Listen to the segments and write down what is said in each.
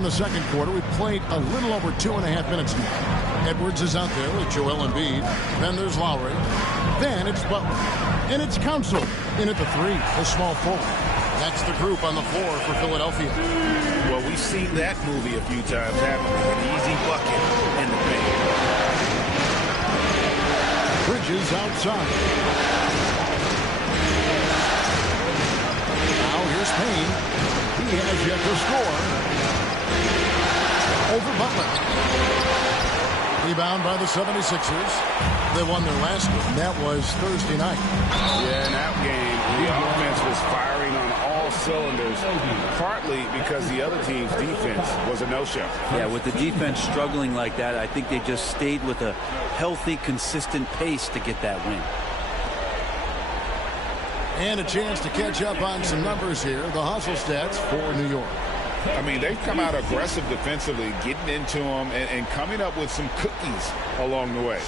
In the second quarter, we played a little over 2.5 minutes now. Edwards is out there with Joel Embiid. Then there's Lowry. Then it's Butler. And it's Council in at the 3, a small forward. That's the group on the floor for Philadelphia. Well, we've seen that movie a few times, haven't we? An easy bucket in the paint. Bridges outside. Now here's Payne. He has yet to score. Over Butler. Rebound by the 76ers. They won their last game. That was Thursday night. Yeah, in that game, the offense was firing on all cylinders, partly because the other team's defense was a no-show. Yeah, with the defense struggling like that, I think they just stayed with a healthy, consistent pace to get that win. And a chance to catch up on some numbers here. The hustle stats for New York. I mean, they've come out aggressive defensively, getting into them and coming up with some cookies along the way.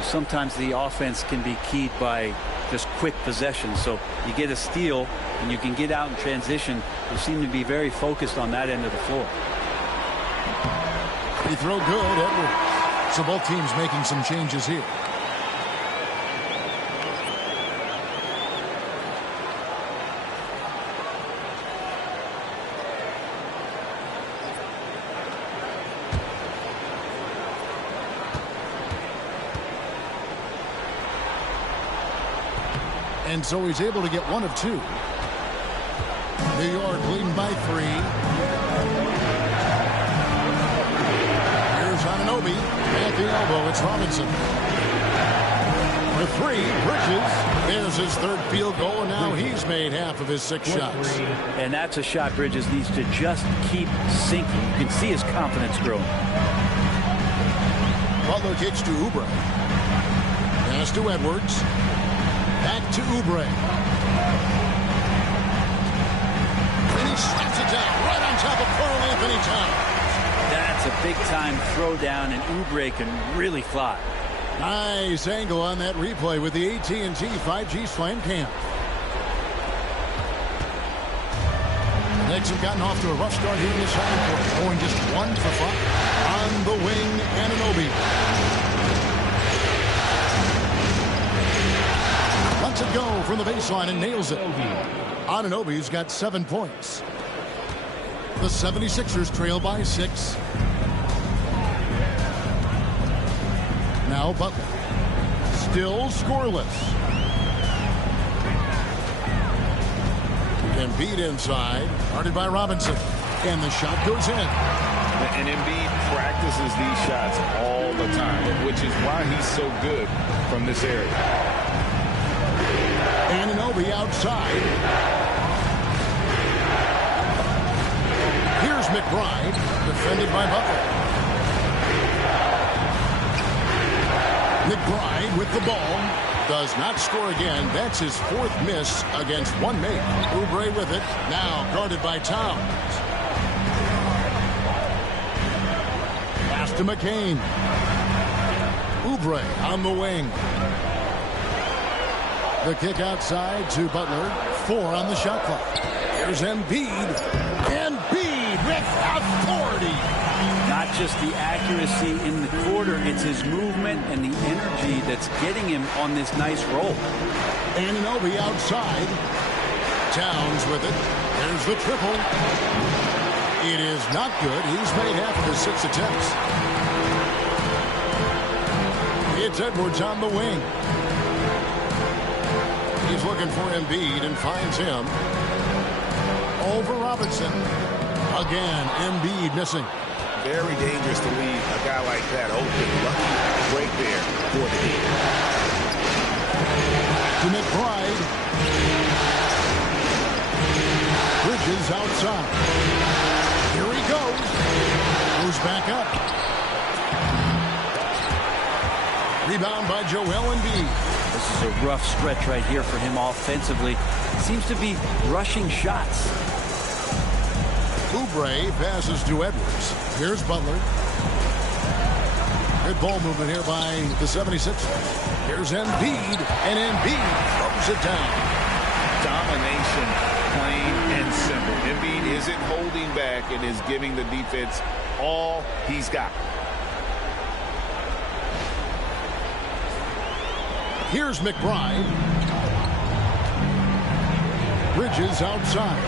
Sometimes the offense can be keyed by just quick possession. So you get a steal and you can get out in transition. They seem to be very focused on that end of the floor. He throw good, Edwards. So both teams making some changes here. And so he's able to get 1 of 2. New York leading by 3. Here's Anunoby. At the elbow, it's Robinson. For 3, Bridges. There's his 3rd field goal, and now he's made half of his 6 shots. And that's a shot Bridges needs to just keep sinking. You can see his confidence growing. Butler kicks to Oubre. Pass to Edwards. Back to Oubre. And he slaps it down right on top of Karl Anthony Towns. That's a big-time throwdown, and Oubre can really fly. Nice angle on that replay with the AT&T 5G Slam Cam. The Knicks have gotten off to a rough start here in the second quarter, going just 1 for 5. On the wing, Anunoby. Lets it go from the baseline and nails it. Anunoby's got 7 points. The 76ers trail by 6. Now Butler. Still scoreless. Embiid inside. Guarded by Robinson. And the shot goes in. And Embiid practices these shots all the time, which is why he's so good from this area. Anunoby outside. Here's McBride, defended by Butler. McBride with the ball. Does not score again. That's his 4th miss against 1 mate. Oubre with it. Now guarded by Towns. Pass to McCain. Oubre on the wing. The kick outside to Butler. 4 on the shot clock. Here's Embiid. Embiid with authority. Not just the accuracy in the quarter, it's his movement and the energy that's getting him on this nice roll. Anunoby outside. Towns with it. There's the triple. It is not good. He's made half of his 6 attempts. It's Edwards on the wing. He's looking for Embiid and finds him. Over Robinson. Again, Embiid missing. Very dangerous to leave a guy like that open. Lucky break there for the team. To McBride. Bridges outside. Here he goes. Goes back up. Rebound by Joel Embiid. This is a rough stretch right here for him offensively. Seems to be rushing shots. Oubre passes to Edwards. Here's Butler. Good ball movement here by the 76ers. Here's Embiid, and Embiid throws it down. Domination, plain and simple. Embiid isn't holding back and is giving the defense all he's got. Here's McBride. Bridges outside.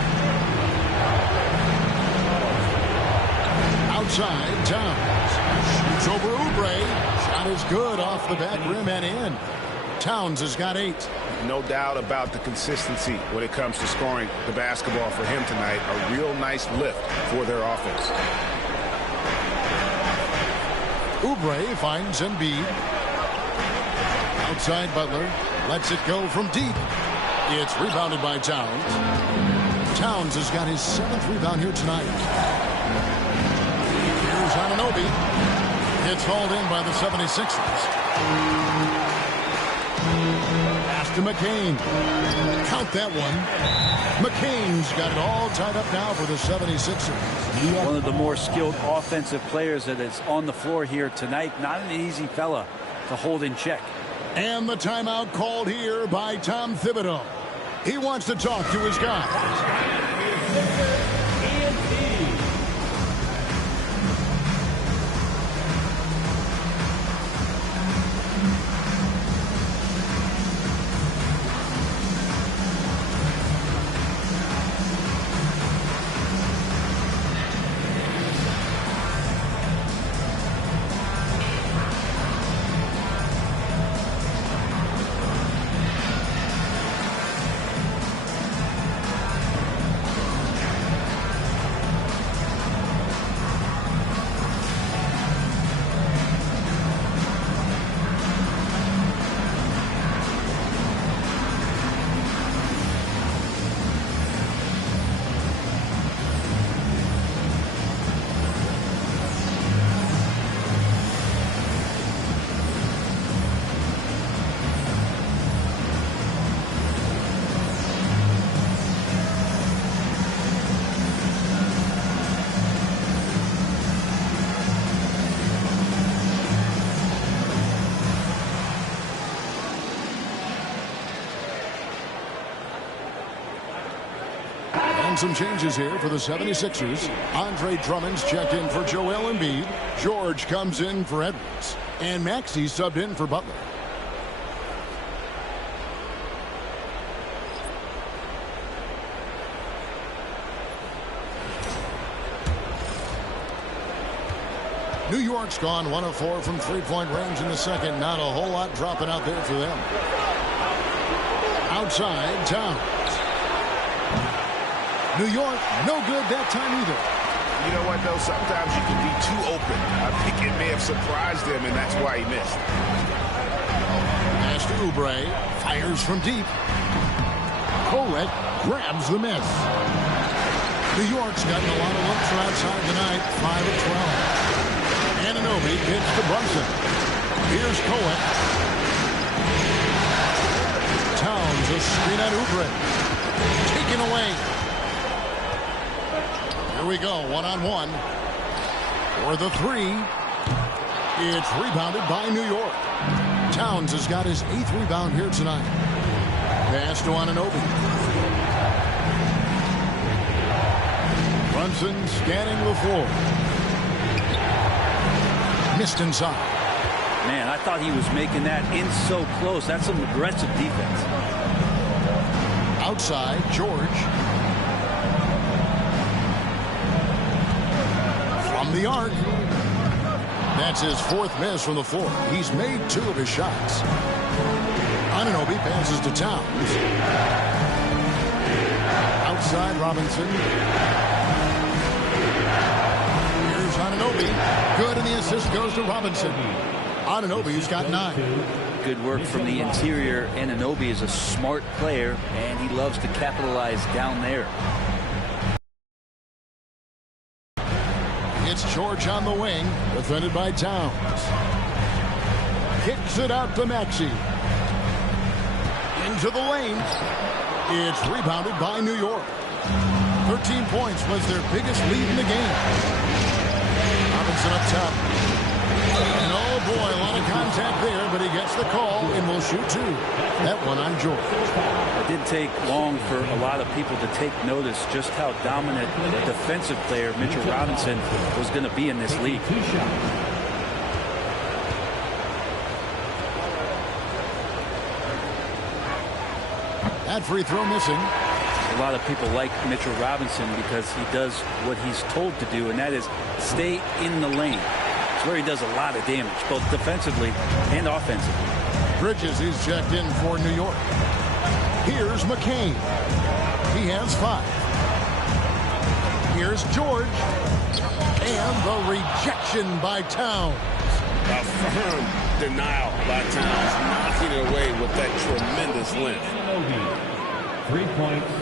Outside, Towns. Shoots over Oubre. Shot is good off the back rim and in. Towns has got 8. No doubt about the consistency when it comes to scoring the basketball for him tonight. A real nice lift for their offense. Oubre finds Embiid. Outside Butler. Lets it go from deep. It's rebounded by Towns. Towns has got his 7th rebound here tonight. Here's Anunoby. It's hauled in by the 76ers. Pass to McCain. Count that one. McCain's got it all tied up now for the 76ers. One of the more skilled offensive players that is on the floor here tonight. Not an easy fella to hold in check. And the timeout called here by Tom Thibodeau. He wants to talk to his guys. Some changes here for the 76ers. Andre Drummond's checked in for Joel Embiid. George comes in for Edwards. And Maxey subbed in for Butler. New York's gone 1 of 4 from three-point range in the second. Not a whole lot dropping out there for them. Outside, Towns. New York, no good that time either. You know what, though? Sometimes you can be too open. I think it may have surprised him, and that's why he missed. Pass to Oubre. Fires from deep. Colette grabs the miss. New York's gotten a lot of looks from outside tonight. 5 of 12. Anunoby gets to Brunson. Here's Colette. Towns a screen on Oubre. Taken away. Here we go, one-on-one. For the 3. It's rebounded by New York. Towns has got his 8th rebound here tonight. Pass to Anunoby. Brunson scanning the floor. Missed inside. Man, I thought he was making that in so close. That's some aggressive defense. Outside, George. From the arc. That's his 4th miss from the floor. He's made 2 of his shots. Anunoby passes to Towns. Outside, Robinson. Here's Anunoby. Good, and the assist goes to Robinson. Anunoby's got 9. Good work from the interior. Anunoby is a smart player, and he loves to capitalize down there. It's George on the wing, defended by Towns. Kicks it out to Maxey. Into the lane. It's rebounded by New York. 13 points was their biggest lead in the game. Robinson up top. And oh boy, a lot of contact there, but he gets the call. and will shoot 2. That one on George. It didn't take long for a lot of people to take notice just how dominant a defensive player Mitchell Robinson was going to be in this league. That free throw missing. A lot of people like Mitchell Robinson because he does what he's told to do, and that is stay in the lane. It's where he does a lot of damage, both defensively and offensively. Bridges is checked in for New York. Here's McCain. He has 5. Here's George. And the rejection by Towns. A firm denial by Towns, knocking it away with that tremendous length. 3 points.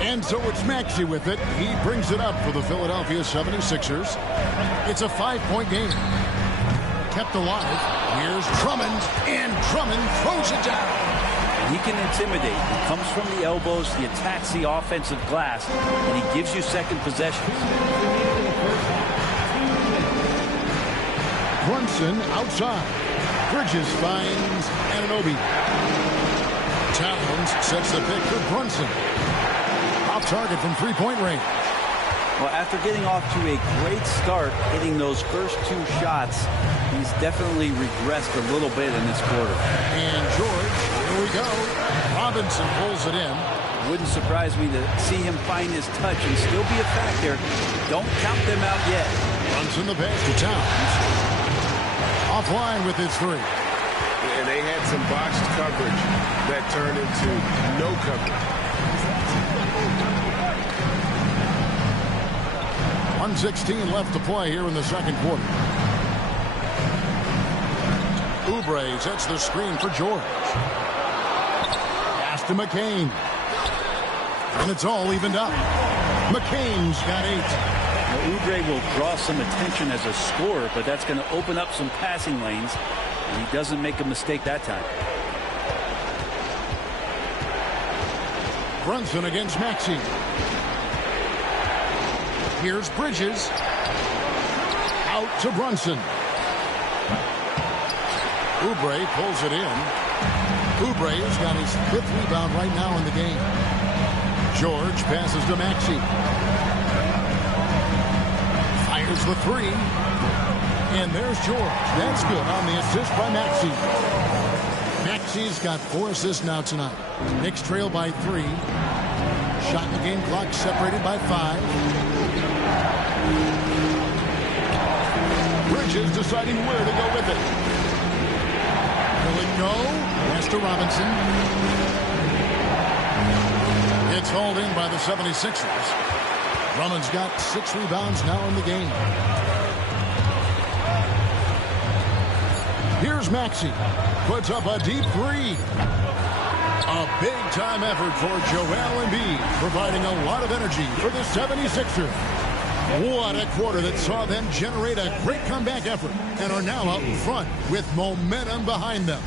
And so it's Maxey with it. He brings it up for the Philadelphia 76ers. It's a 5-point game. Kept alive. Here's Drummond, and Drummond throws it down. He can intimidate. He comes from the elbows. He attacks the offensive glass, and he gives you second possessions. Brunson outside. Bridges finds Anunoby. Towns sets the pick for Brunson. Off target from 3-point range. Well, after getting off to a great start, hitting those first 2 shots, he's definitely regressed a little bit in this quarter. And George, here we go. Robinson pulls it in. Wouldn't surprise me to see him find his touch and still be a factor. Don't count them out yet. Brunson the pass to Towns. Offline with his 3. And they had some botched coverage that turned into no coverage. 1:16 left to play here in the second quarter. Oubre sets the screen for George. Pass to McCain. And it's all evened up. McCain's got 8. Well, Oubre will draw some attention as a scorer, but that's going to open up some passing lanes, and he doesn't make a mistake that time. Brunson against Maxey. Here's Bridges. Out to Brunson. Oubre pulls it in. Oubre has got his 5th rebound right now in the game. George passes to Maxey. Fires the 3. And there's George. That's good on the assist by Maxey. Maxey's got 4 assists now tonight. Knicks trail by 3. Shot in the game clock separated by 5. Bridges deciding where to go with it. Will it go? Pass to Robinson. It's hauled in by the 76ers. Drummond's got 6 rebounds now in the game. Here's Maxey. Puts up a deep 3. A big-time effort for Joel Embiid, providing a lot of energy for the 76ers. What a quarter that saw them generate a great comeback effort and are now out in front with momentum behind them.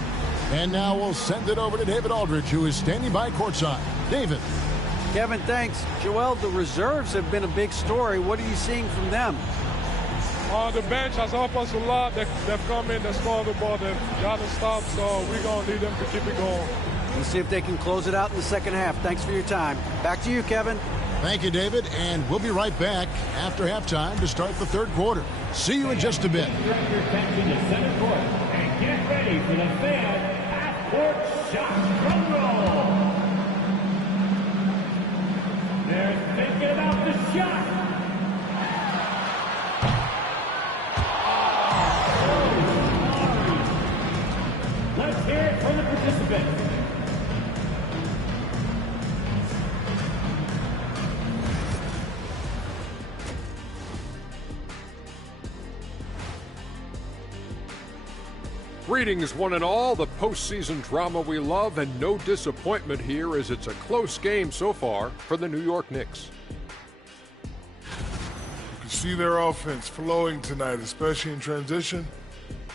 And now we'll send it over to David Aldridge, who is standing by courtside. David. Kevin, thanks. Joel, the reserves have been a big story. What are you seeing from them? The bench has helped us a lot. They've come in, they scored the ball, they've got to stop, so we're going to need them to keep it going. We'll see if they can close it out in the second half. Thanks for your time. Back to you, Kevin. Thank you, David, and we'll be right back after halftime to start the third quarter. See you in just a bit. Direct your attention to center court and get ready for the fan half-court shot drum roll. They're thinking about the shot. Let's hear it from the participants. Greetings, one and all. The postseason drama we love, and no disappointment here as it's a close game so far for the New York Knicks. You can see their offense flowing tonight, especially in transition.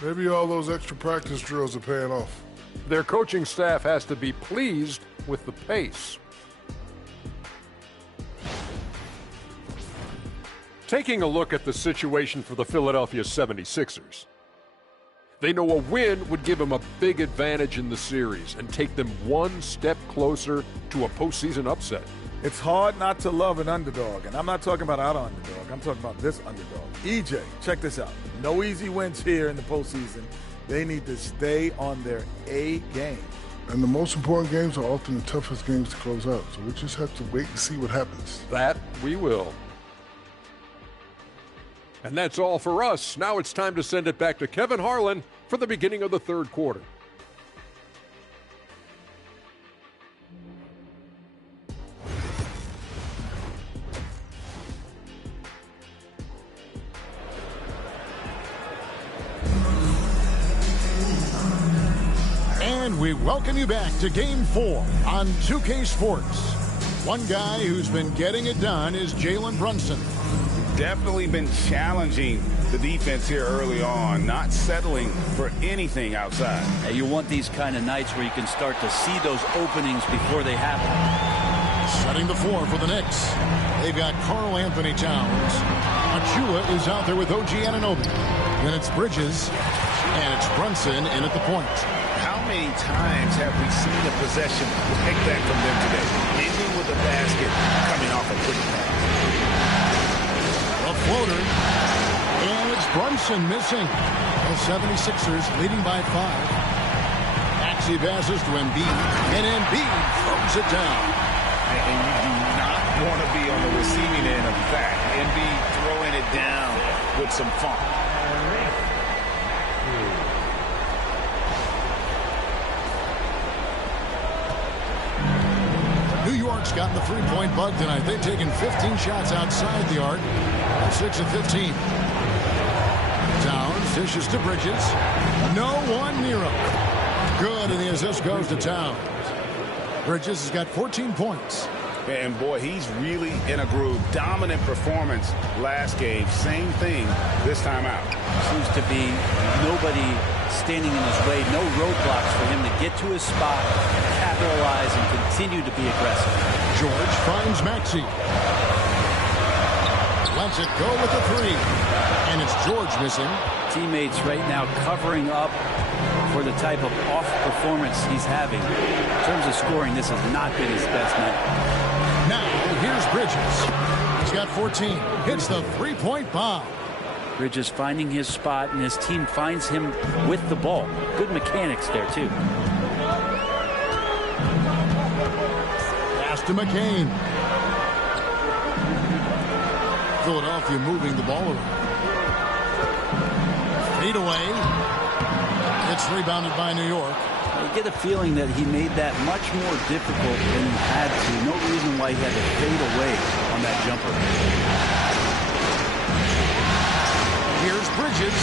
Maybe all those extra practice drills are paying off. Their coaching staff has to be pleased with the pace. Taking a look at the situation for the Philadelphia 76ers. They know a win would give them a big advantage in the series and take them one step closer to a postseason upset. It's hard not to love an underdog, and I'm not talking about our underdog. I'm talking about this underdog. EJ, check this out. No easy wins here in the postseason. They need to stay on their A game. And the most important games are often the toughest games to close out, so we just have to wait and see what happens. That we will. And that's all for us. Now it's time to send it back to Kevin Harlan for the beginning of the third quarter. And we welcome you back to Game 4 on 2K Sports. One guy who's been getting it done is Jalen Brunson. Definitely been challenging the defense here early on, not settling for anything outside. And you want these kind of nights where you can start to see those openings before they happen. Setting the floor for the Knicks. They've got Karl Anthony Towns. Achua is out there with OG Anunoby. Then it's Bridges, and it's Brunson in at the point. How many times have we seen a possession like that from them today? Ending with a basket, coming off a quick pass. A floater, and it's Brunson missing. The 76ers leading by 5. Maxey passes to Embiid, and Embiid throws it down. And you do not want to be on the receiving end of that. Embiid throwing it down with some funk. New York's gotten the three-point bug tonight. They've taken 15 shots outside the arc. 6 of 15. Towns dishes to Bridges. No one near him. Good, and the assist goes to Towns. Bridges has got 14 points. And boy, he's really in a groove. Dominant performance last game. Same thing this time out. Seems to be nobody standing in his way. No roadblocks for him to get to his spot, capitalize, and continue to be aggressive. George finds Maxey. Lets it go with the three. And it's George missing. Teammates right now covering up for the type of off performance he's having. In terms of scoring, this has not been his best night. Now, here's Bridges. He's got 14. Hits the three-point bomb. Bridges finding his spot, and his team finds him with the ball. Good mechanics there, too. Pass to McCain. Philadelphia moving the ball around. Fade away. It's rebounded by New York. I get a feeling that he made that much more difficult than he had to. No reason why he had to fade away on that jumper. Here's Bridges.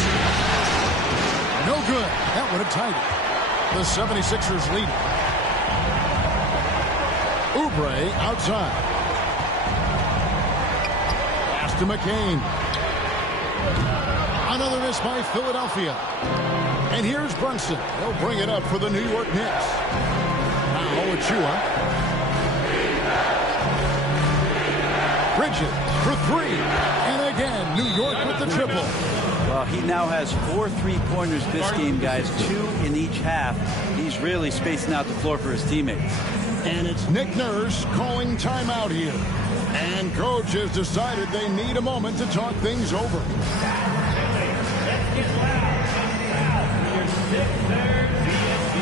No good. That would have tied it. The 76ers lead. Oubre outside. Pass to McCain. Another miss by Philadelphia. And here's Brunson. They'll bring it up for the New York Knicks. Now Achua. Bridges for three. And again, New York with the triple. Well, he now has 4 3-pointers this game, guys. 2 in each half. He's really spacing out the floor for his teammates. And it's Nick Nurse calling timeout here. And coach has decided they need a moment to talk things over. Let's get loud. Your sixth-third CSC.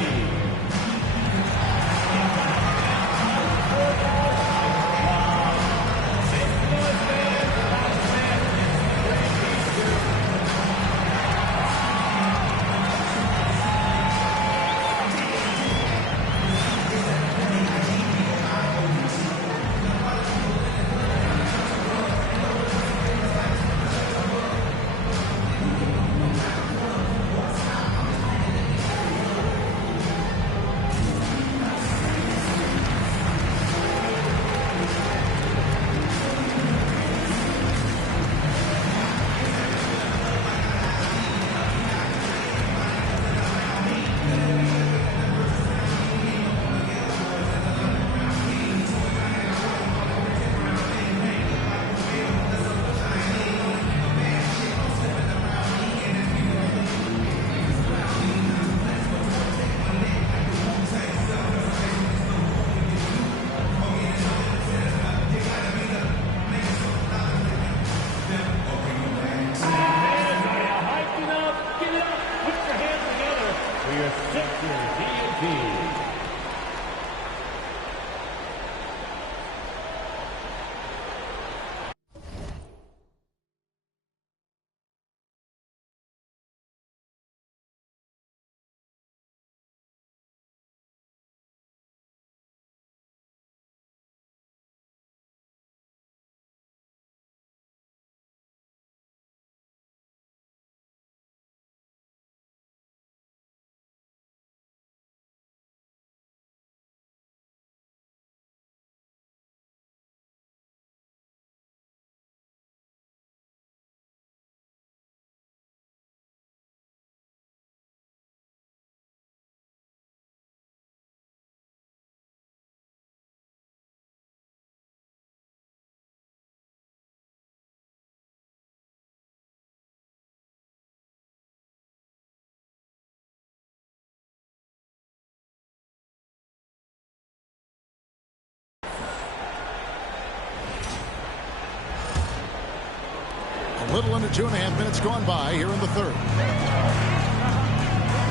A little under 2.5 minutes gone by here in the third.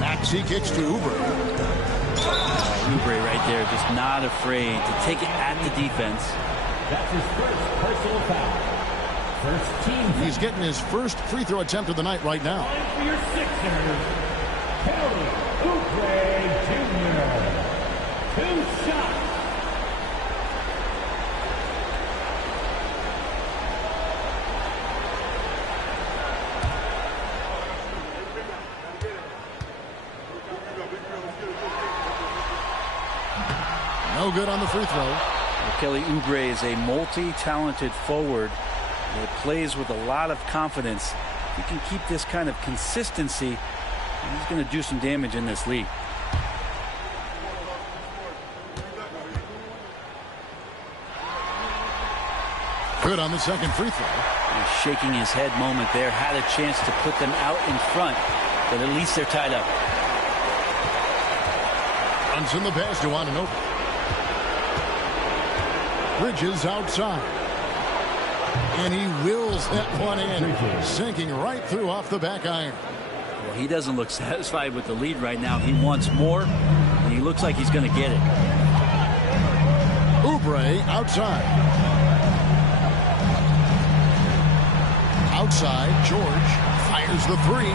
Maxey kicks to Oubre. Oubre right there, just not afraid to take it at the defense. That's his first personal foul. First team. He's getting his first free throw attempt of the night right now. Line for your Sixers, Kelly Oubre Jr. 2 shots. No good on the free throw. Well, Kelly Oubre is a multi-talented forward that plays with a lot of confidence. If he can keep this kind of consistency, he's going to do some damage in this league. Good on the second free throw. He's shaking his head moment there. Had a chance to put them out in front, but at least they're tied up. Runs in the pass to Anunoby. Bridges outside. And he wills that one in, sinking right through off the back iron. Well, he doesn't look satisfied with the lead right now. He wants more, and he looks like he's going to get it. Oubre outside. Outside, George fires the three.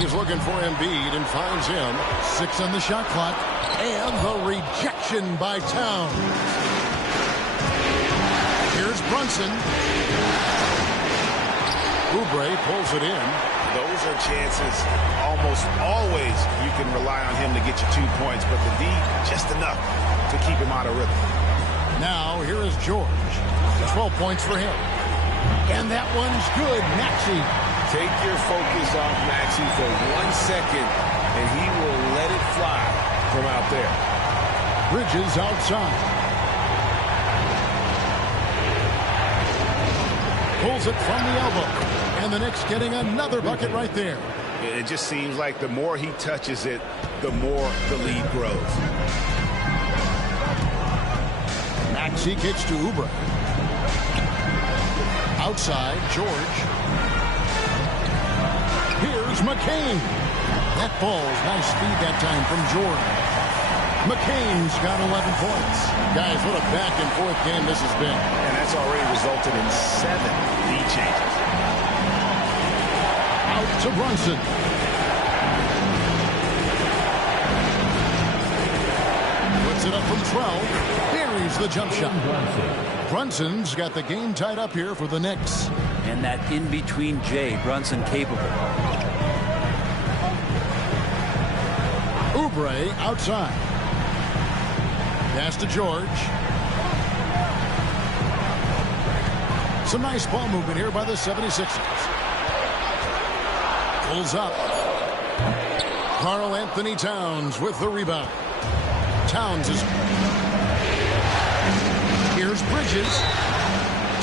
He's looking for Embiid and finds him. 6 on the shot clock. And the rejection by Towns. Here's Brunson. Oubre pulls it in. Those are chances almost always you can rely on him to get you 2 points, but the D just enough to keep him out of rhythm. Now here is George. 12 points for him. And that one's good. Maxey. Take your focus off Maxey for 1 second, and he will let it fly from out there. Bridges outside. Pulls it from the elbow. And the Knicks getting another bucket right there. It just seems like the more he touches it, the more the lead grows. Maxey kicks to Oubre. Outside, George. Here's McCain. That ball's nice speed that time from Jordan. McCain's got 11 points. Guys, what a back-and-forth game this has been. And that's already resulted in 7 lead changes. Out to Brunson. Puts it up from 12. Buries the jump shot. Brunson's got the game tied up here for the Knicks. And that in-between J, Brunson capable. Oubre outside. Pass to George. Some nice ball movement here by the 76ers. Pulls up. Karl Anthony Towns with the rebound. Towns is... Here's Bridges.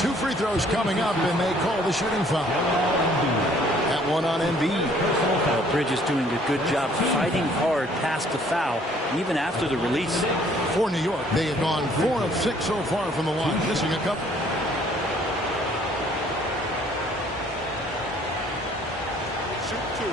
2 free throws coming up, and they call the shooting foul. That one on Embiid. Bridges doing a good job fighting hard past the foul, even after the release. For New York, they have gone 4 of 6 so far from the line, missing a couple. Shoot 2.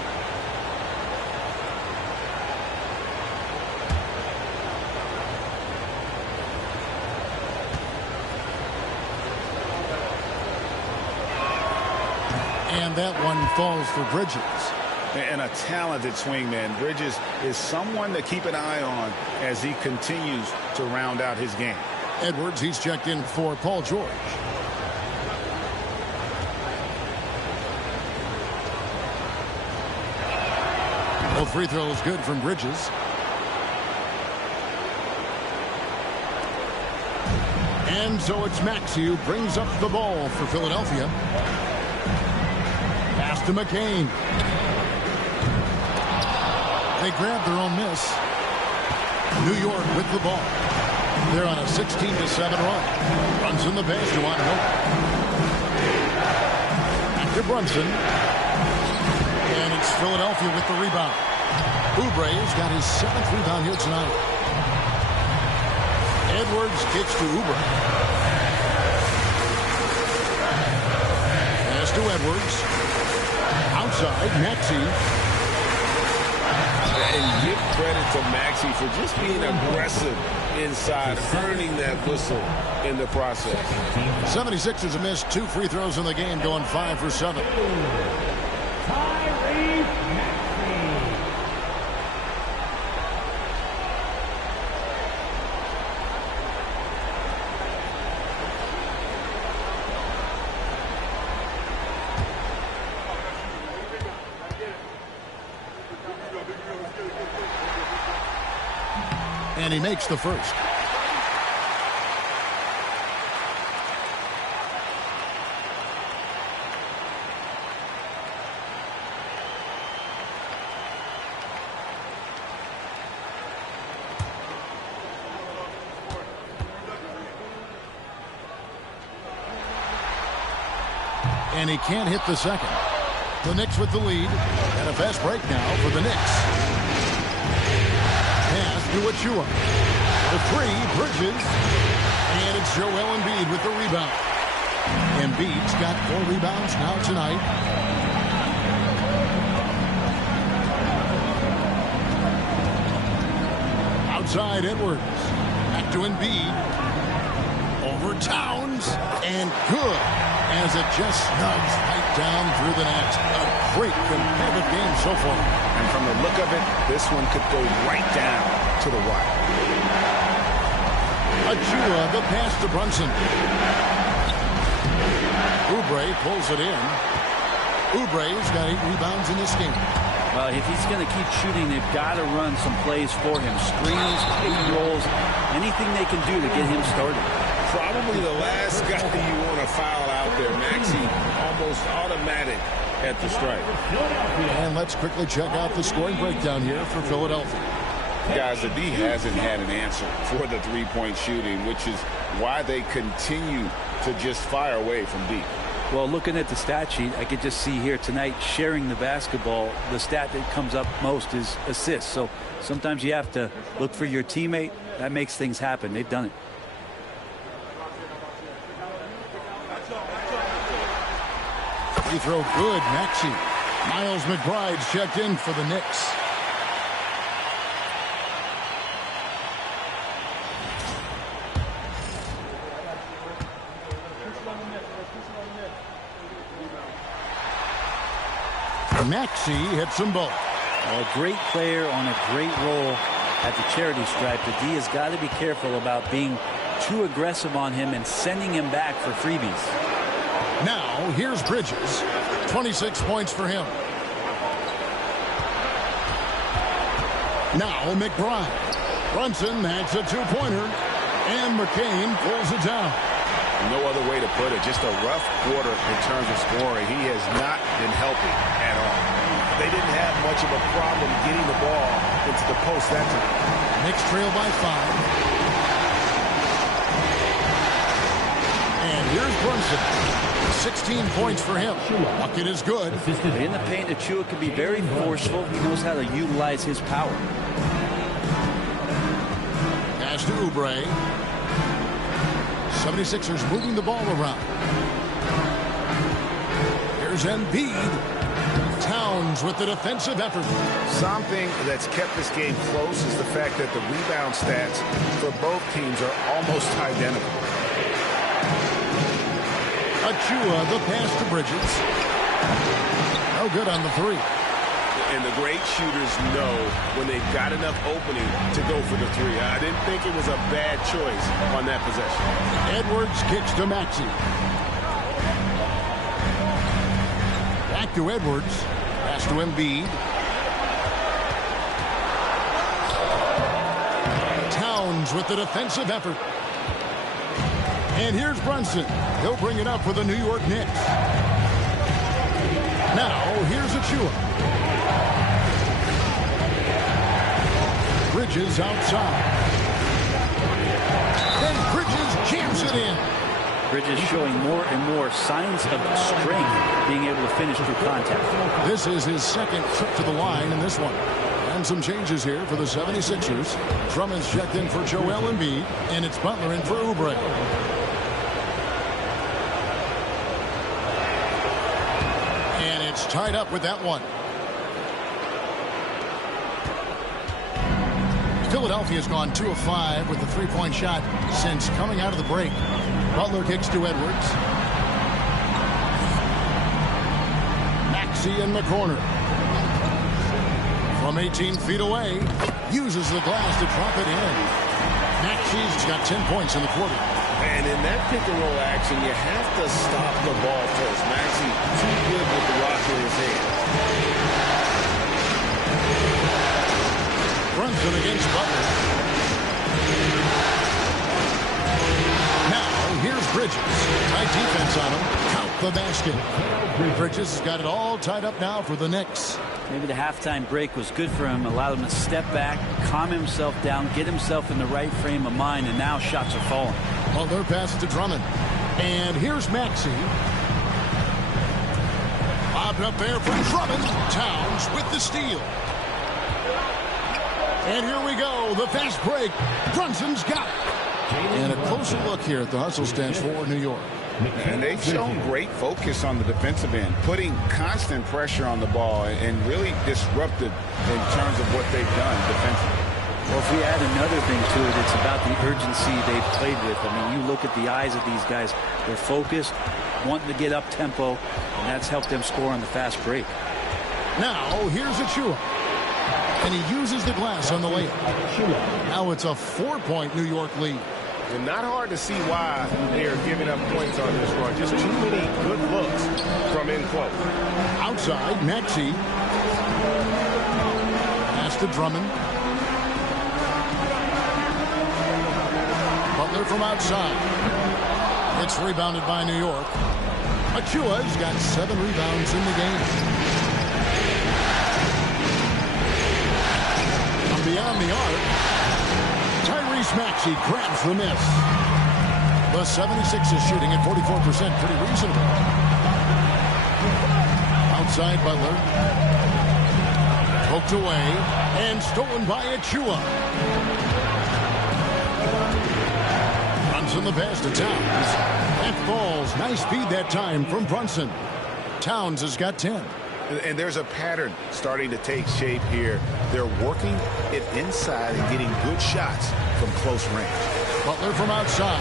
And that one falls for Bridges. And a talented swingman. Bridges is someone to keep an eye on as he continues to round out his game. Edwards, he's checked in for Paul George. Both free throws good from Bridges. And so it's Maxey who brings up the ball for Philadelphia. Pass to McCain. They grab their own miss. New York with the ball. They're on a 16-7 run. Runs in the pass to Anunoby. Back to Brunson. And it's Philadelphia with the rebound. Oubre has got his 7th rebound here tonight. Edwards kicks to Oubre. to Edwards. Outside, Maxey. And give credit to Maxey for just being aggressive inside, earning that whistle in the process. 76ers have missed 2 free throws in the game, going 5 for 7. And he makes the first. And he can't hit the second. The Knicks with the lead. And a fast break now for the Knicks. Pass to Achua. The 3, Bridges. And it's Joel Embiid with the rebound. Embiid's got 4 rebounds now tonight. Outside Edwards. Back to Embiid. Over Towns. And good. As it just snugs right down through the net. A great competitive game so far. And from the look of it, this one could go right down to the wire. Achua, the pass to Brunson. Oubre pulls it in. Oubre's got 8 rebounds in this game. Well, if he's going to keep shooting, they've got to run some plays for him. Screens, big rolls, anything they can do to get him started. Probably the last guy you want to foul out there. Maxey almost automatic at the strike. And let's quickly check out the scoring breakdown here for Philadelphia. Guys, the D hasn't had an answer for the three-point shooting, which is why they continue to just fire away from deep. Well, looking at the stat sheet, I could just see here tonight sharing the basketball. The stat that comes up most is assists. So sometimes you have to look for your teammate. That makes things happen. They've done it. Free throw good, Maxey. Miles McBride's checked in for the Knicks. Maxey hits them both. A great player on a great role at the charity stripe. The D has got to be careful about being too aggressive on him and sending him back for freebies. Now, here's Bridges. 26 points for him. Now, McBride. Brunson makes a 2-pointer. And McCain pulls it down. No other way to put it. Just a rough quarter in terms of scoring. He has not been helping at all. They didn't have much of a problem getting the ball into the post that time. Knicks trail by 5. And here's Brunson. 16 points for him. Bucket is good. In the paint, Achua can be very forceful. He knows how to utilize his power. Pass to Oubre. 76ers moving the ball around. Here's Embiid. Towns with the defensive effort. Something that's kept this game close is the fact that the rebound stats for both teams are almost identical. Achua, the pass to Bridges. No good on the 3. And the great shooters know when they've got enough opening to go for the 3. I didn't think it was a bad choice on that possession. Edwards kicks to Maxey. Back to Edwards. Pass to Embiid. Towns with the defensive effort. And here's Brunson. He'll bring it up for the New York Knicks. Now, here's Achua. Bridges outside. Then Bridges jams it in. Bridges showing more and more signs of strength, being able to finish through contact. This is his second trip to the line in this one. And some changes here for the 76ers. Drummond's checked in for Joel Embiid, and it's Butler in for Oubre. It's tied up with that one. Philadelphia's gone 2 of 5 with the three-point shot since coming out of the break. Butler kicks to Edwards. Maxey in the corner. From 18 feet away, uses the glass to drop it in. Maxey's got 10 points in the quarter. And in that pick-and-roll action, you have to stop the ball first. Maxey too good with the rock in his hand. Brunson against Butler. Now, here's Bridges. Tight defense on him. Count the basket. Bridges has got it all tied up now for the Knicks. Maybe the halftime break was good for him. Allowed him to step back, calm himself down, get himself in the right frame of mind, and now shots are falling. Butler passes to Drummond. And here's Maxey. Bobbed up there from Drummond. Towns with the steal. And here we go. The fast break. Brunson's got it. And a closer look here at the hustle stance for New York. And they've shown great focus on the defensive end, putting constant pressure on the ball and really disrupted in terms of what they've done defensively. Well, if we add another thing to it, it's about the urgency they've played with. I mean, you look at the eyes of these guys. They're focused, wanting to get up tempo, and that's helped them score on the fast break. Now, here's Achua. And he uses the glass on the layup. Now it's a 4-point New York lead. And not hard to see why they are giving up points on this run. Just too many good looks from in close. Outside, Maxey. Pass to Drummond. Butler from outside. It's rebounded by New York. Achua's got 7 rebounds in the game. From beyond the arc, Tyrese Maxey grabs the miss. The 76ers shooting at 44%, pretty reasonable. Outside Butler. Poked away and stolen by Achua. Brunson the pass to Towns. That falls. Nice feed that time from Brunson. Towns has got 10. And there's a pattern starting to take shape here. They're working it inside and getting good shots from close range. Butler from outside.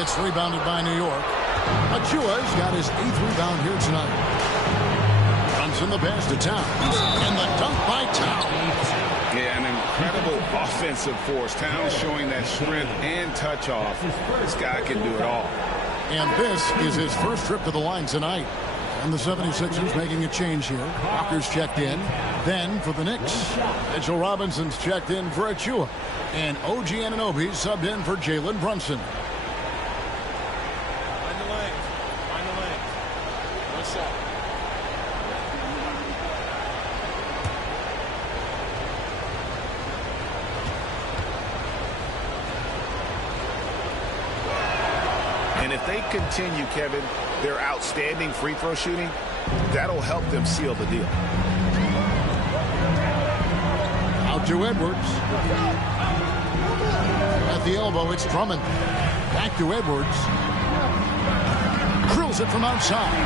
It's rebounded by New York. Achua's got his 8th rebound here tonight. Brunson the pass to Towns. And the dunk by Towns. Yeah, an incredible offensive force. Towns showing that strength and touch off. This guy can do it all. And this is his first trip to the line tonight. And the 76ers making a change here. Walker's checked in. Then for the Knicks, Mitchell Robinson's checked in for Achua. And OG Anunoby subbed in for Jalen Brunson. Find the lane. Find the lane. What's up? And if they continue, Kevin, their outstanding free throw shooting, that'll help them seal the deal. Out to Edwards. At the elbow, it's Drummond. Back to Edwards. Drills it from outside.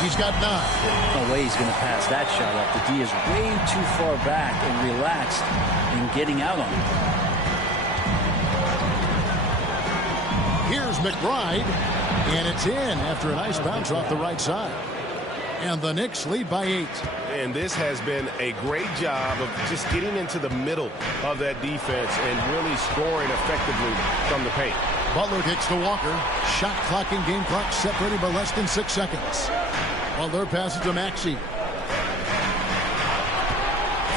He's got 9. No way he's going to pass that shot up. The D is way too far back and relaxed in getting out on it. Here's McBride, and it's in after a nice bounce off the right side. And the Knicks lead by 8. And this has been a great job of just getting into the middle of that defense and really scoring effectively from the paint. Butler kicks to Walker. Shot clock and game clock separated by less than 6 seconds. Butler passes to Maxey.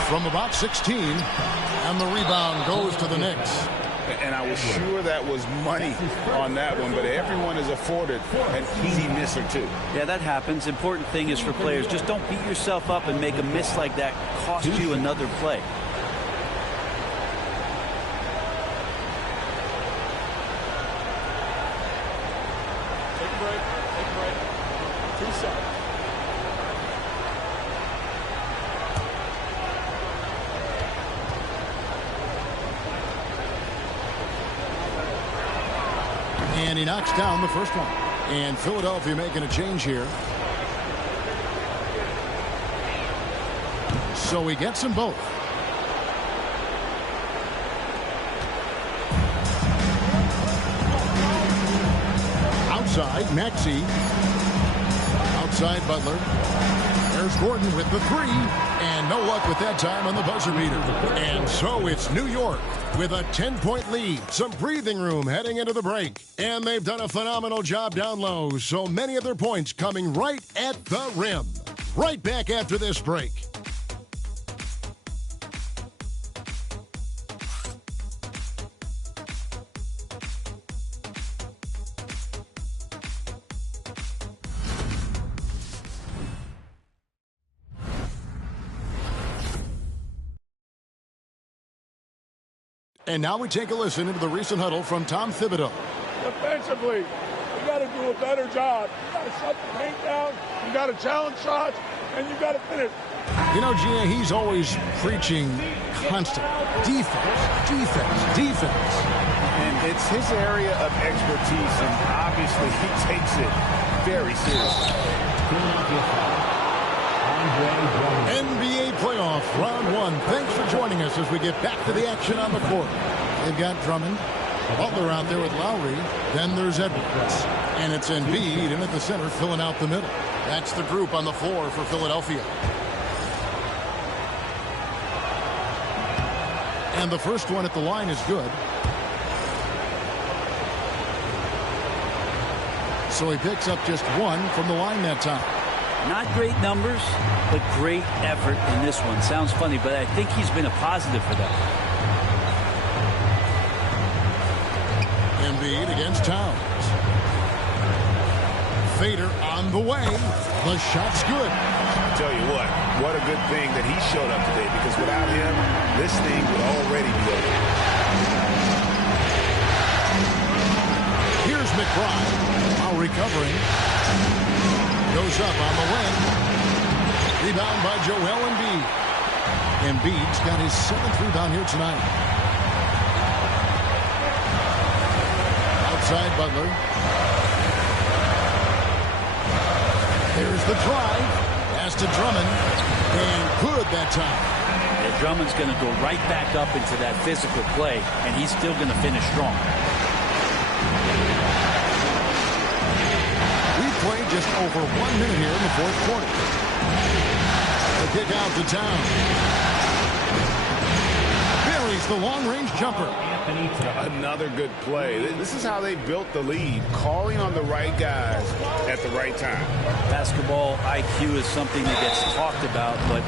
From about 16, and the rebound goes to the Knicks. And I was sure that was money on that one, but everyone is afforded an easy miss or two. Yeah, that happens. Important thing is for players, just don't beat yourself up and make a miss like that cost you another play. Take a break. Take a break. 2 seconds. And he knocks down the first one. And Philadelphia making a change here. So he gets them both. Outside, Maxey. Outside, Butler. There's Gordon with the three. And no luck with that time on the buzzer beater. And so it's New York with a 10-point lead. Some breathing room heading into the break. And they've done a phenomenal job down low. So many of their points coming right at the rim. Right back after this break. And now we take a listen into the recent huddle from Tom Thibodeau. Defensively, you got to do a better job. You got to shut the paint down. You got to challenge shots, and you got to finish. You know, Gia, he's always preaching constant defense, defense, defense. And it's his area of expertise, and obviously he takes it very seriously. NBA playoff round one. Thanks for joining us as we get back to the action on the court. They've got Drummond, Butler out there with Lowry. Then there's Edwards. And it's Embiid in at the center filling out the middle. That's the group on the floor for Philadelphia. And the first one at the line is good. So he picks up just one from the line that time. Not great numbers, but great effort in this one. Sounds funny, but I think he's been a positive for them. Embiid against Towns. Fader on the way. The shot's good. I'll tell you what a good thing that he showed up today, because without him, this thing would already be over. Here's McBride. Now recovering. Goes up on the wing. Rebound by Joel Embiid. Embiid's got his 7th rebound here tonight. Outside Butler. There's the drive. Pass to Drummond. And good that time. And Drummond's going to go right back up into that physical play, and he's still going to finish strong. Played just over 1 minute here in the fourth quarter. The kick out to Town. Buries the long-range jumper. Another good play. This is how they built the lead, calling on the right guys at the right time. Basketball IQ is something that gets talked about, but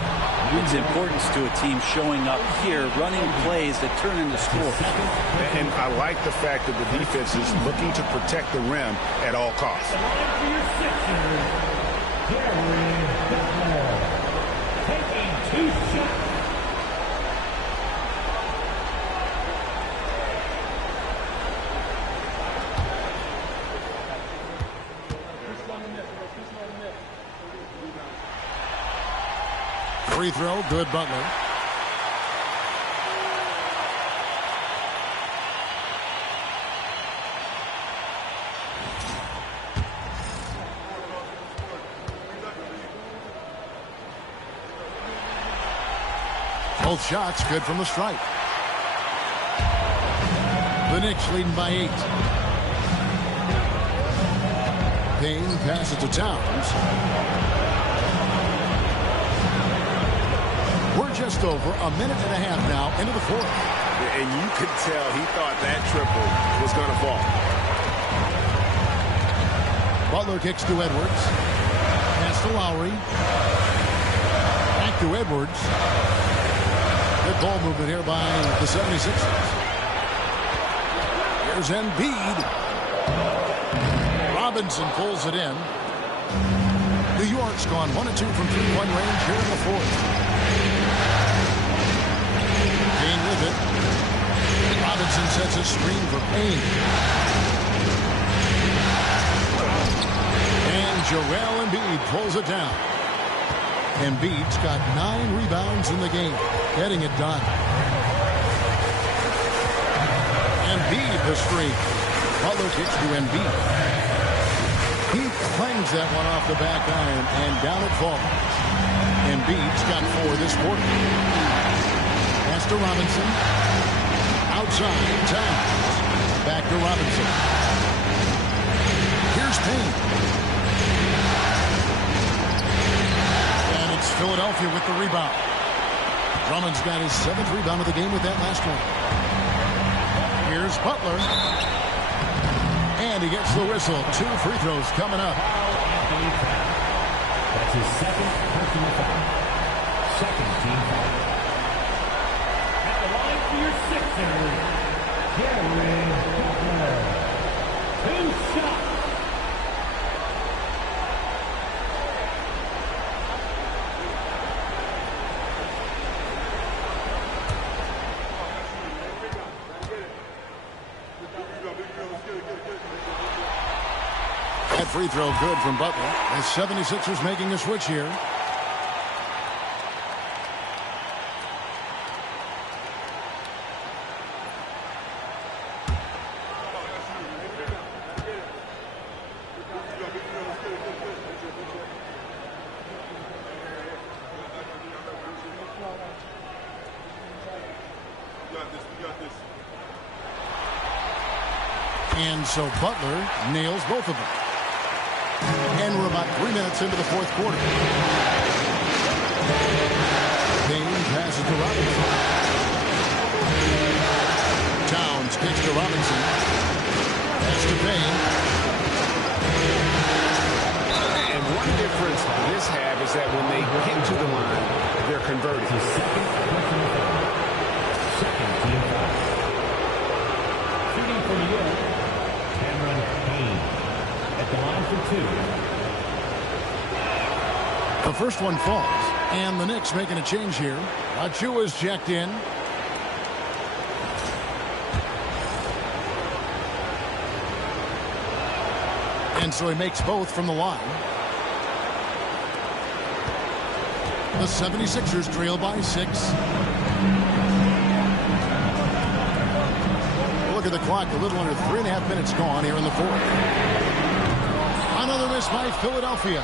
its importance to a team showing up here, running plays that turn into scores. And I like the fact that the defense is looking to protect the rim at all costs. Taking 2 shots. Free throw, good Butler. Both shots good from the stripe. The Knicks leading by 8. Payne passes to Towns. We're just over a minute and a half now into the fourth. And you could tell he thought that triple was going to fall. Butler kicks to Edwards. Pass to Lowry. Back to Edwards. Good ball movement here by the 76ers. Here's Embiid. Robinson pulls it in. New York's gone 1 of 2 from 3-point range here in the fourth. Payne with it. Robinson sets a screen for Payne. And Joel Embiid pulls it down. Embiid's got 9 rebounds in the game, getting it done. Embiid the streak. Butler kicks to Embiid. He clangs that one off the back iron, and down it falls. Embiid's got 4 this quarter. Pass to Robinson. Outside, Towns. Back to Robinson. Here's Payne. And it's Philadelphia with the rebound. Drummond's got his 7th rebound of the game with that last one. Here's Butler. And he gets the whistle. 2 free throws coming up. That's his 2nd personal foul. 2nd team foul. At the line for your Sixers, Jared Butler. 2 shots. That free throw good from Butler. The 76ers making a switch here. And so Butler nails both of them. And we're about 3 minutes into the 4th quarter. Payne passes to Robinson. Towns kicks to Robinson. Pass to Payne. And one difference this half is that when they get to the line, they're converted. Second team foul. Shooting for New York, Cameron Payne. At the line for 2. The first one falls, and the Knicks making a change here. Achua's checked in. And so he makes both from the line. The 76ers trail by 6. Look at the clock, a little under 3.5 minutes gone here in the 4th. Another miss by Philadelphia.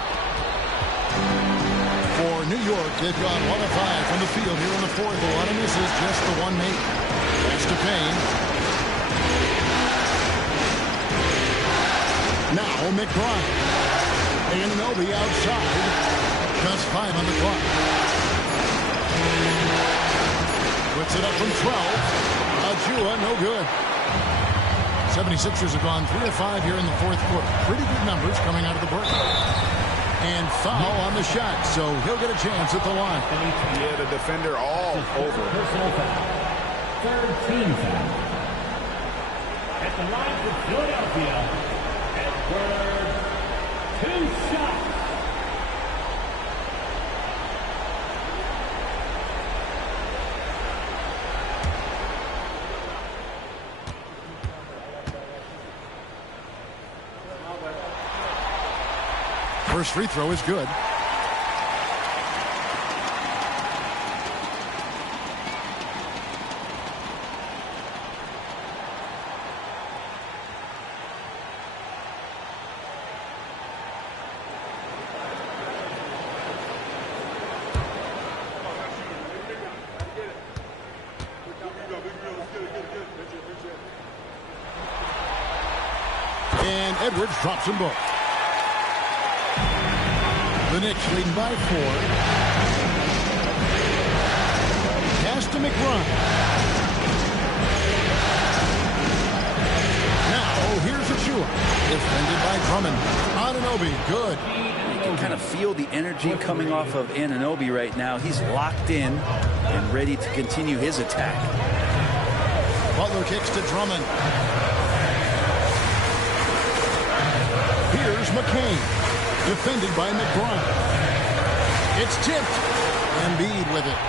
For New York, they've gone 1 of 5 from the field here in the 4th. A lot of misses, just the one made. Pass to Payne. Now McBride. Anunoby outside. Just 5 on the clock. Puts it up from 12. Achua, no good. 76ers have gone 3 of 5 here in the 4th quarter. Pretty good numbers coming out of the break. And foul on the shot, so he'll get a chance at the line. Yeah, the defender all over. Personal foul. 3rd team foul. At the line for Philadelphia, Edward, 2 shots. First free throw is good. And Edwards drops them both. The Knicks leading by 4. Pass to McBride. Now, here's Achua. Defended by Drummond. Anunoby, good. You can kind of feel the energy coming off of Anunoby right now. He's locked in and ready to continue his attack. Butler kicks to Drummond. Here's McCain. Defended by McBride. It's tipped. Embiid with it.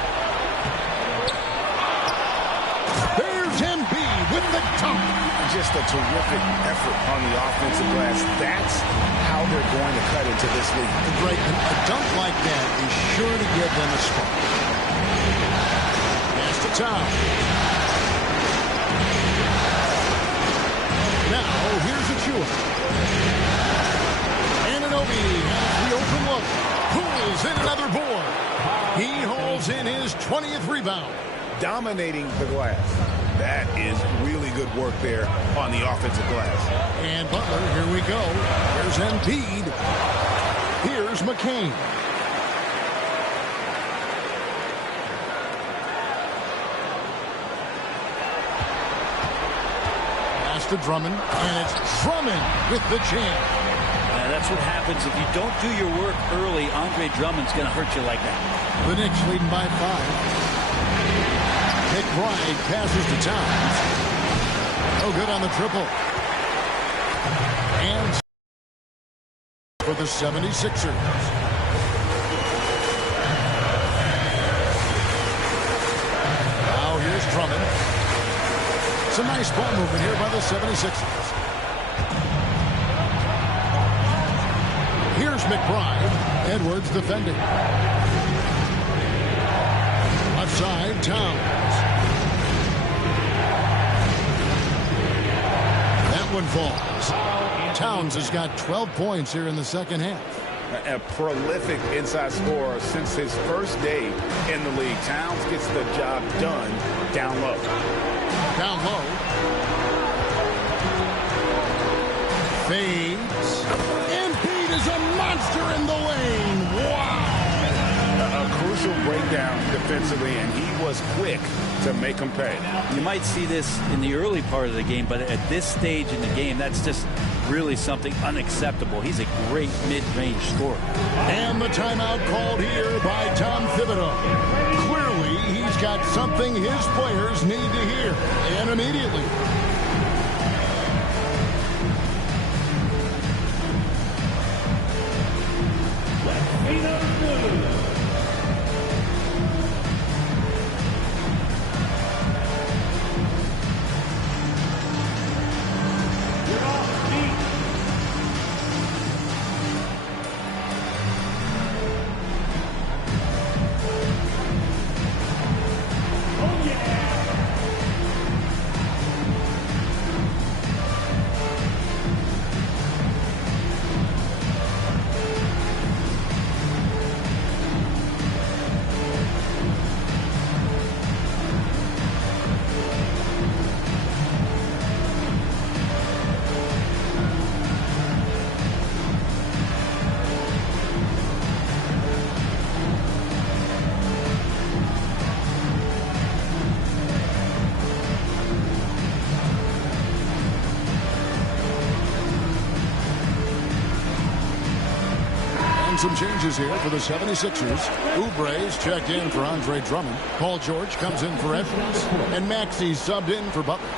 There's Embiid with the dunk. Just a terrific effort on the offensive glass. That's how they're going to cut into this league. Great. A dunk like that is sure to give them a spark. Pass to Towns. Now, here's Achua. Anunoby has the open look. Pulls in another board. 20th rebound. Dominating the glass. That is really good work there on the offensive glass. And Butler, here we go. Here's Embiid. Here's McCain. Pass to Drummond, and it's Drummond with the jam. That's what happens if you don't do your work early. Andre Drummond's going to hurt you like that. The Knicks leading by 5. McBride passes to Towns. No good on the triple. And for the 76ers. Now here's Drummond. It's a nice ball movement here by the 76ers. Here's McBride. Edwards defending. Left side, Towns. That one falls. Towns has got 12 points here in the second half. A prolific inside scorer since his first day in the league. Towns gets the job done down low. Down low. Fades. Embiid is a monster in the lane. Wow. A crucial breakdown defensively, and he was quick to make him pay. You might see this in the early part of the game, but at this stage in the game, that's just really something unacceptable. He's a great mid-range scorer. And the timeout called here by Tom Thibodeau. Clearly, he's got something his players need to hear, and immediately. Some changes here for the 76ers. Oubre's checked in for Andre Drummond. Paul George comes in for Edwards. And Maxey's subbed in for Butler.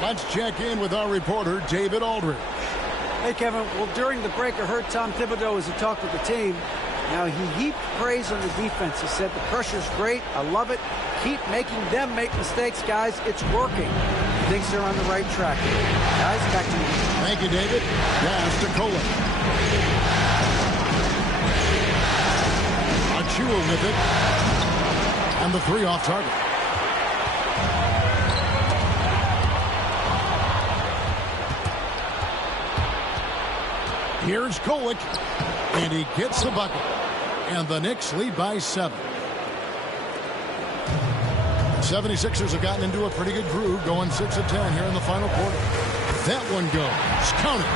Let's check in with our reporter, David Aldridge. Hey, Kevin. Well, during the break, I heard Tom Thibodeau as he talked with the team. Now, he heaped praise on the defense. He said, the pressure's great. I love it. Keep making them make mistakes, guys. It's working. He thinks they're on the right track. Guys, back to you. Thank you, David. Pass to Kohler. Achua with it. And the 3 off target. Here's Kolek. And he gets the bucket. And the Knicks lead by 7. The 76ers have gotten into a pretty good groove, going 6 of 10 here in the final quarter. That one goes. Count it.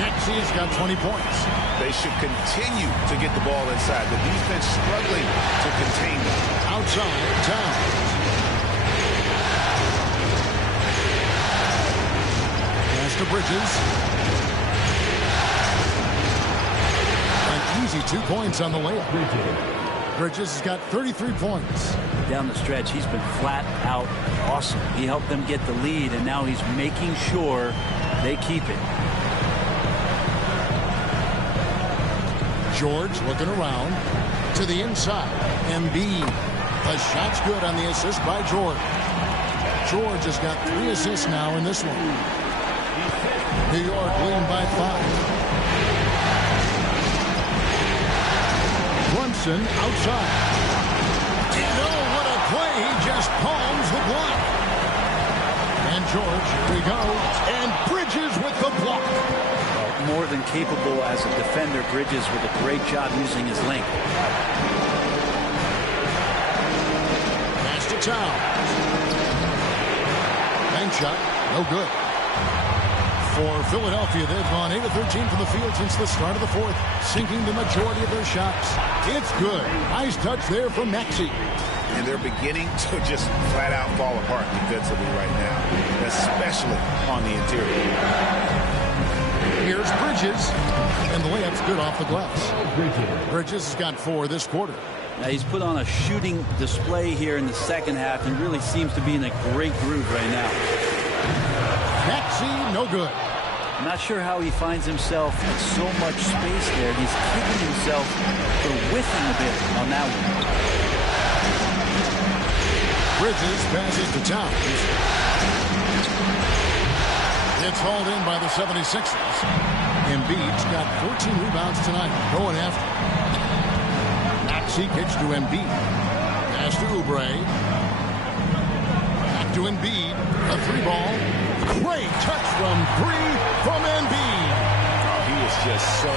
Maxey's got 20 points. They should continue to get the ball inside. The defense struggling to contain them. Outside, Towns. Pass to Bridges. An easy 2 points on the layup. Bridges has got 33 points. Down the stretch, he's been flat out awesome. He helped them get the lead, and now he's making sure they keep it. George looking around to the inside. Embiid. The shot's good on the assist by George. George has got 3 assists now in this one. New York leading by 5. Brunson outside. Oh, what a play. He just palms the block. And George, here we go. And Bridges with the block. More than capable as a defender. Bridges with a great job using his length. Towns. Bank shot, no good. For Philadelphia, they've gone 8 of 13 from the field since the start of the fourth, sinking the majority of their shots. It's good. Nice touch there from Maxey. And they're beginning to just flat out fall apart defensively right now, especially on the interior. Here's Bridges, and the layup's good off the glass. Bridges has got 4 this quarter. Now he's put on a shooting display here in the second half and really seems to be in a great groove right now. Maxey, no good. I'm not sure how he finds himself in so much space there. He's kicking himself for whiffing a bit on that one. Bridges passes to Towns. It's hauled in by the 76ers. Embiid's got 14 rebounds tonight, going after. Maxey kicks to Embiid. Pass to Oubre. Back to Embiid. A 3-ball. Great touch from 3 from Embiid. Oh, he is just so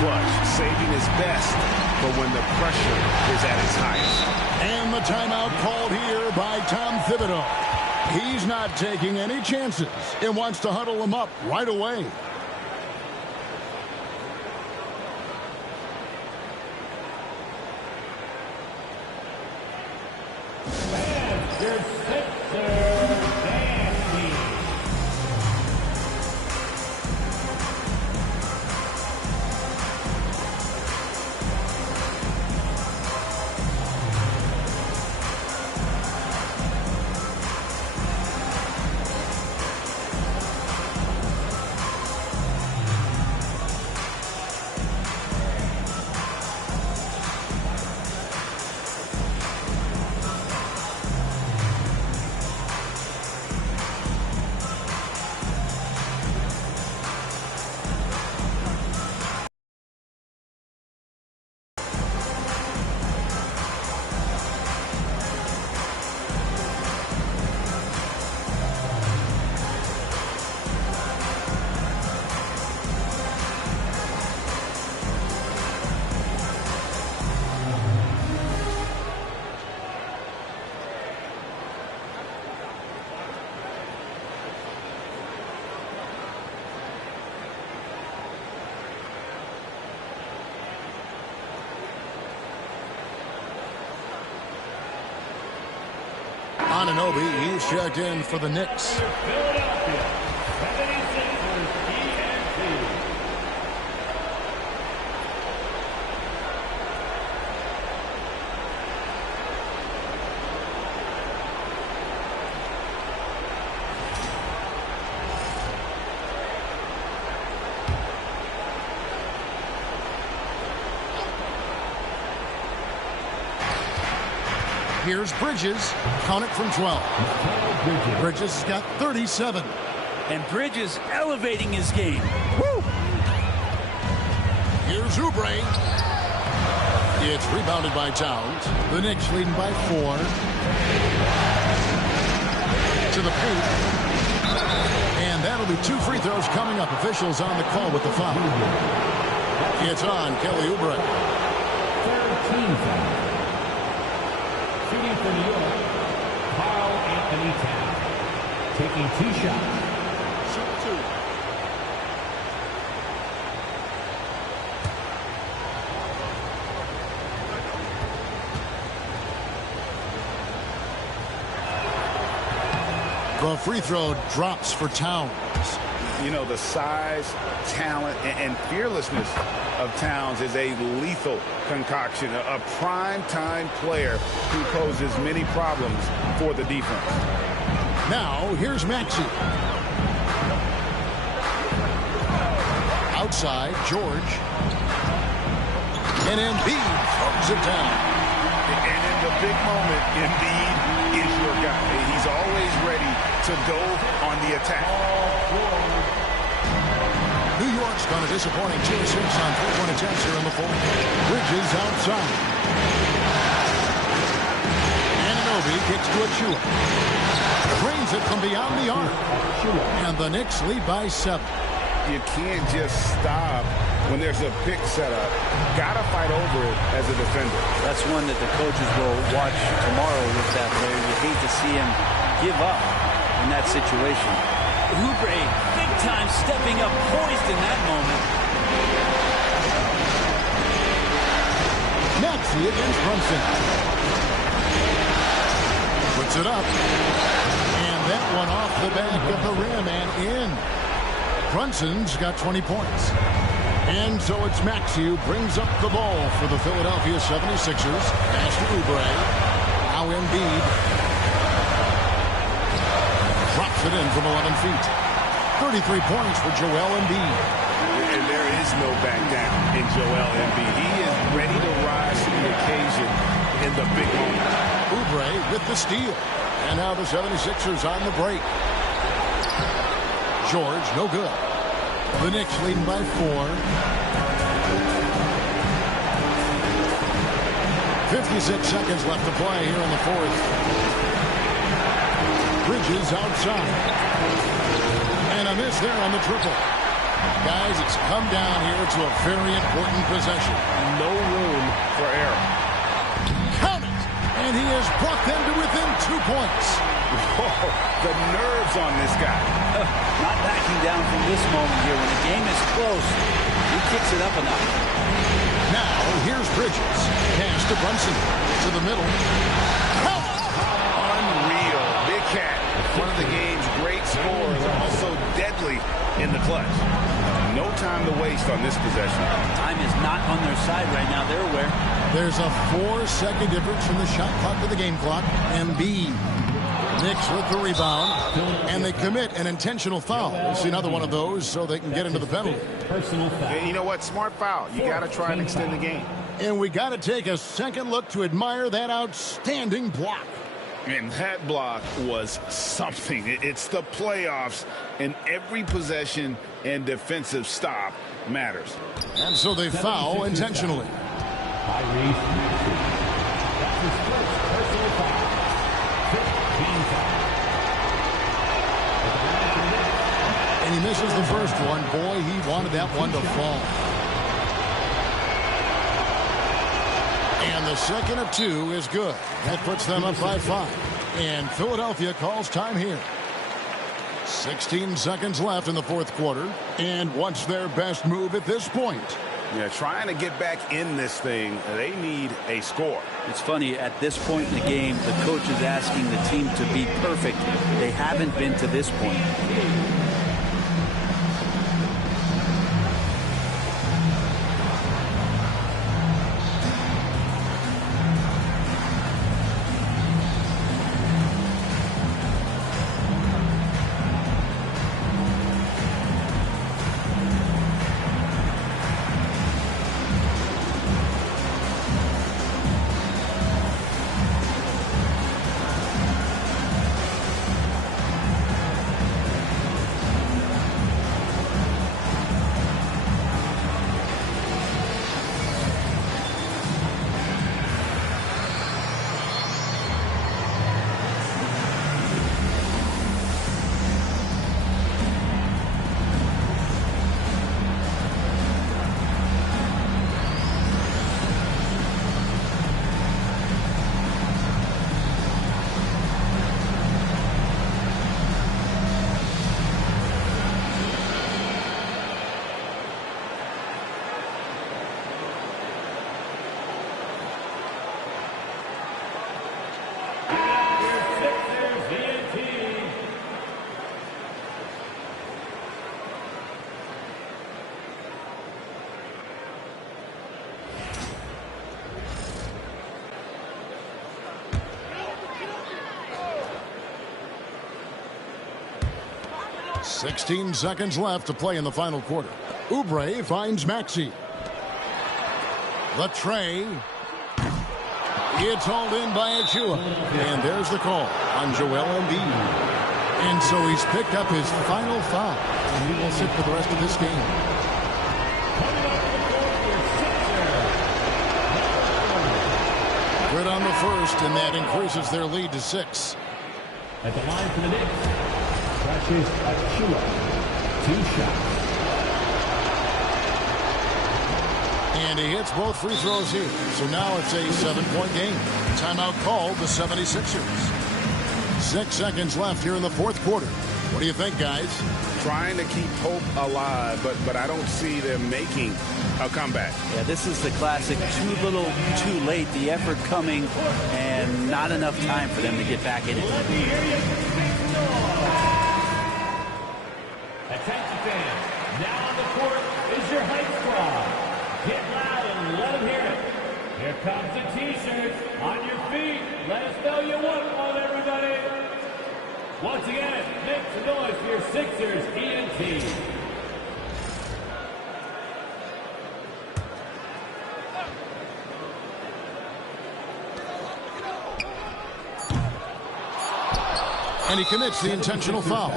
clutch, saving his best, but when the pressure is at its highest. And the timeout called here by Tom Thibodeau. He's not taking any chances and wants to huddle them up right away. Anunoby, he's checked in for the Knicks. Here's Bridges. Count it from 12. Bridges has got 37. And Bridges elevating his game. Woo! Here's Oubre. It's rebounded by Towns. The Knicks leading by 4. To the paint. And that'll be 2 free throws coming up. Officials on the call with the foul. It's on Kelly Oubre. 13 foul. Shooting for New York, Carl Anthony Towns. Taking 2 shots. Shoot 2. The free throw drops for Towns. You know, the size, talent, and fearlessness of Towns is a lethal concoction, a prime-time player who poses many problems for the defense. Now, here's Maxey. Outside, George. And Embiid throws it down. And in the big moment, Embiid is your guy. He's always ready to go on the attack. New York's gone a disappointing 2-6 on 3-point attempts here in the fourth. Bridges outside. Anunoby kicks to Achua. Drains it from beyond the arc. And the Knicks lead by 7. You can't just stop when there's a pick set up, got to fight over it as a defender. That's one that the coaches will watch tomorrow with that player. You hate to see him give up in that situation. Oubre, big time stepping up, poised in that moment. Maxey against Brunson. Puts it up. And that one off the back of the rim and in. Brunson's got 20 points. And so it's Maxey who brings up the ball for the Philadelphia 76ers. Pass to Oubre. Now Embiid. Drops it in from 11 feet. 33 points for Joel Embiid. And there is no back down in Joel Embiid. He is ready to rise to the occasion in the big moment. Oubre with the steal. And now the 76ers on the break. George, no good. The Knicks leading by 4. 56 seconds left to play here in the fourth. Bridges outside. And a miss there on the triple. Guys, it's come down here to a very important possession. No room for error. Count it! And he has brought them to within 2 points. Whoa, the nerves on this guy. Not backing down from this moment here. When the game is close, he kicks it up enough. Now, here's Bridges. Pass to Brunson. To the middle. Count it! Unreal. Big Cat, one of the game's great scorers, also deadly in the clutch. No time to waste on this possession. Time is not on their side right now. They're aware. There's a 4-second difference from the shot clock to the game clock. Embiid. Knicks with the rebound, and they commit an intentional foul. We'll see another one of those so they can get into the penalty. And you know what? Smart foul. You got to try and extend the game. And we got to take a second look to admire that outstanding block. And that block was something. It's the playoffs, and every possession and defensive stop matters. And so they foul intentionally. That's his first personal foul. 15 foul. And he misses the first one. Boy, he wanted that one to fall. And the second of 2 is good. That puts them up by 5. And Philadelphia calls time here. 16 seconds left in the fourth quarter. And what's their best move at this point? Yeah, trying to get back in this thing, they need a score. It's funny, at this point in the game, the coach is asking the team to be perfect. They haven't been to this point. .16 seconds left to play in the final quarter. Oubre finds Maxey. The tray. It's hauled in by Achua. And there's the call on Joel Embiid. And so he's picked up his final foul. And he will sit for the rest of this game. Good on the first, and that increases their lead to 6. At the line for the Knicks, Precious Achua. 2 shots. And he hits both free throws here. So now it's a 7-point game. Timeout called the 76ers. 6 seconds left here in the fourth quarter. What do you think, guys? Trying to keep hope alive, but I don't see them making a comeback. Yeah, this is the classic too little, too late. The effort coming and not enough time for them to get back in it. Attention fans, now on the court is your hype squad. Get loud and let them hear it. Here comes the T-shirts. On your feet. Let us know you want one, everybody. Once again, make some noise for your Sixers ENT. And he commits the intentional foul.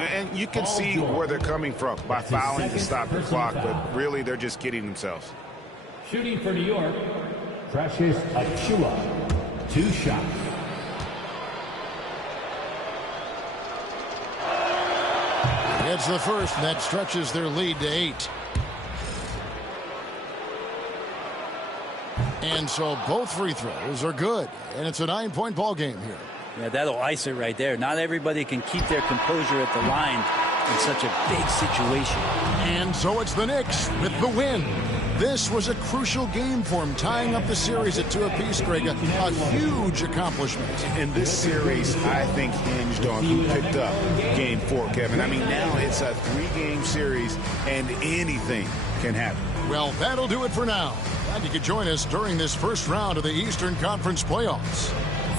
And you can see where they're coming from by fouling to stop the clock, but really they're just kidding themselves. Shooting for New York, Precious Achiuwa. 2 shots. It's the first, and that stretches their lead to 8. And so both free throws are good, and it's a 9-point ball game here. Yeah, that'll ice it right there. Not everybody can keep their composure at the line in such a big situation. And so it's the Knicks with the win. This was a crucial game for them, tying up the series at 2 apiece, Greg. A huge accomplishment. And this series, I think, hinged on who picked up Game 4, Kevin. I mean, now it's a 3-game series, and anything can happen. Well, that'll do it for now. Glad you could join us during this first round of the Eastern Conference playoffs.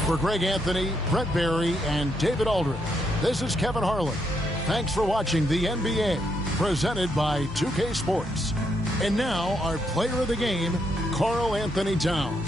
For Greg Anthony, Brett Barry, and David Aldridge, this is Kevin Harlan. Thanks for watching the NBA, presented by 2K Sports. And now, our player of the game, Karl Anthony Towns.